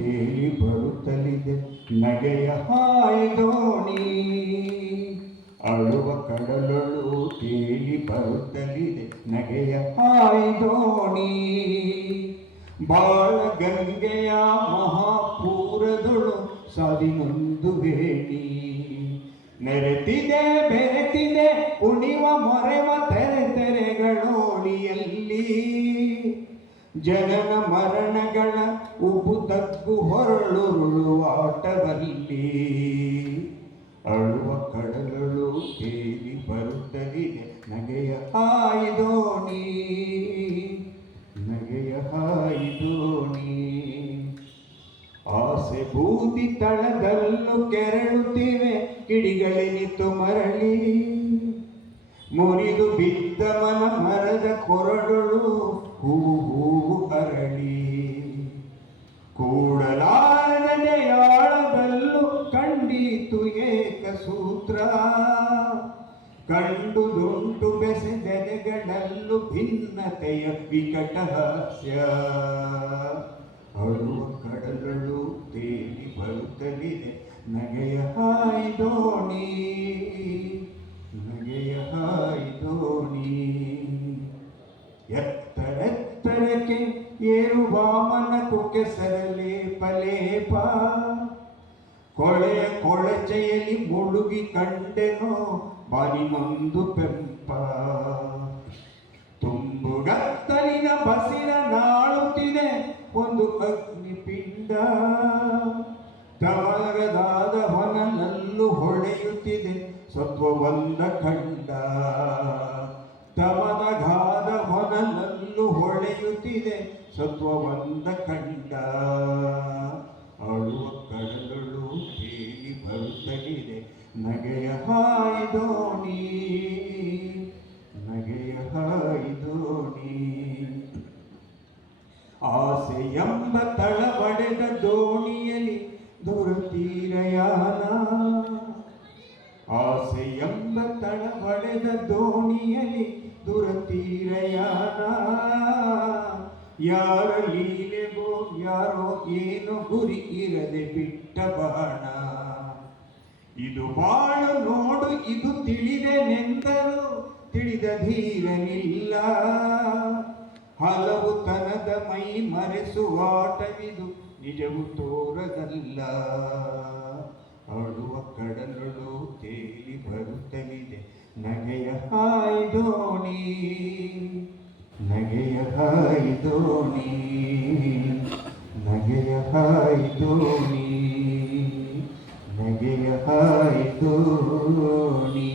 ತೇಲಿ ಬರುತ್ತಲಿದೆ. ನಗೆಯ ಹಾಯ್ದೋಣಿ ಅಳುವ ಕಡಲೊಳು ತೇಲಿ ಬರುತ್ತಲಿದೆ. ನಗೆಯ ಹಾಯ್ದೋಣಿ ಬಾಳ ಗಂಗೆಯ ಮಹಾಪೂರದೊಳು ಸಾವಿನೊಂದು ಬೇಡಿ ನೆರೆತಿದೆ ಬೆರೆತಿದೆ ಉಣಿವ ಮೊರೆವ ತೆರೆ ತೆರೆಗಳೋಳಿಯಲ್ಲಿ. ಜನನ ಮರಣಗಳ ಉಪು ಹೊರಳುರುಳುವಾಟವಲ್ಲಿ ಅಳುವ ಕಡಲಳು ತೇಲಿ ಬರುತ್ತಲಿದೆ ನಗೆಯ ಹಾಯಿದೋಣಿ ನಗೆಯ ಹಾಯಿದೋಣಿ ಆಸೆ ಬೂದಿ ತಳದಲ್ಲೂ ಕೆರಳುತ್ತಿವೆ ಕಿಡಿಗಳೆನಿತು ಮರಳಿ. ಮುರಿದು ಬಿದ್ದ ಮನ ಮರದ ಕೊರಡಳು ಹೂವು ಹೂವು ಅರಳಿ. ಸೂತ್ರ. ಕಂಡುದುಂಟು ಬೆಸೆದೆಗಳಲ್ಲು ಭಿನ್ನತೆಯ ವಿಕಟ ಹಾಸ್ಯ ಅಳುವ ಕಡಲಳು ತೇಲಿ ಬರುತ್ತಲಿದೆ. ನಗೆಯ ಹಾಯ್ದೋಣಿ ನಗೆಯ ಹಾಯ್ದೋಣಿ ಎತ್ತರೆತ್ತರಕ್ಕೆ ಏರು ವಾಮನ ಸರಲಿ ಪಲೇಪ. ಕೊಳೆಯ ಕೊಳಚೆಯಲ್ಲಿ ಮುಳುಗಿ ಕಂಡೆನೋ ಬಾನಿನೊಂದು ಪೆಂಪ. ತುಂಬುಗತ್ತಲಿನ ಬಸಿನ ನಾಳುತ್ತಿದೆ ಒಂದು ಅಗ್ನಿಪಿಂಡ ತವರದಾದ ಹೊನನಲ್ಲೂ ಹೊಳೆಯುತ್ತಿದೆ ಸತ್ವವಂದ ಖಂಡ ತಮದಗಾದ ಹೊನನಲ್ಲೂ ಹೊಳೆಯುತ್ತಿದೆ ಸತ್ವವಂದ ಖಂಡ ಅಳುವ ಬರುತ್ತಲಿದೆ ನಗೆಯ ಹಾಯಿದೋಣಿ ನಗೆಯ ಹಾಯಿದೋಣಿ ಆಸೆ ಎಂಬ ತಳಬಡೆದ ದೋಣಿಯಲ್ಲಿ ದುರತೀರಯಾನ? ಆಸೆ ಎಂಬ ತಳಬಡೆದ ದೋಣಿಯಲ್ಲಿ ದುರತೀರಯಾನ? ಯಾರ ಲೀಲೆಗೋ, ಯಾರೋ ಏನು ಗುರಿ ಇರದೆ ಬಿಟ್ಟ ಬಾಣ? ಇದು ಬಾಳು ನೋಡು, ಇದು ತಿಳಿದೆ ನೆಂದರು ತಿಳಿದ ಧೀರನಿಲ್ಲ. ಹಲವು ತನದ ಮೈ ಮರೆಸುವಾಟವಿದು ನಿಜವು ತೋರದಲ್ಲ. ಅಳುವ ಕಡಲಳು ತೇಲಿ ಬರುತ್ತಲಿದೆ. ನಗೆಯ ಹಾಯ್ದೋಣಿ ನಗೆಯ ಹಾಯ್ದೋಣಿ ನಮಗೆ ಆಯಿತು ನೀ